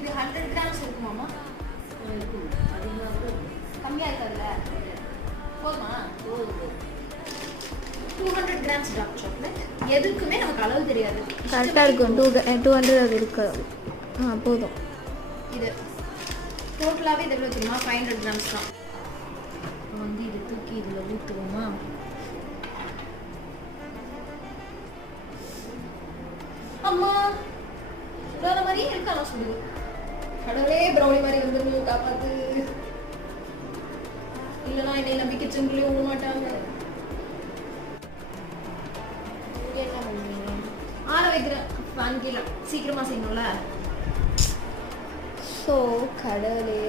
இது 100 கிராம்ஸ் இருக்குமாமா? கம்மியாக இருக்காதுல்ல? போதுமா? 200 கிராம்ஸ் டார்க் சாக்லேட். எதுக்குமே நமக்கு அளவு தெரியாது, கரெக்டாக இருக்கும். 200 அது இருக்காது. போதும். இது டோட்டலாகவே இது எவ்வளோ தெரியுமா? 500 கிராம்ஸ் தான். வந்து இது தூக்கி இதில் ஊற்றுவோமா? அம்மா ப்ரௌனி மாதிரியே இருக்கானா சொல்லுது. கடவுளே ப்ரௌனி மாதிரி வந்துடும், காப்பாத்து. இல்லைனா என்னை நம்பி கிச்சனுக்குள்ளே விட மாட்டாங்க. என்ன பண்ணுவீங்க? ஆற வைக்கிறேன். ஃபேன் கீழே சீக்கிரமாக செய்யணும்ல. ஸோ கடவுளே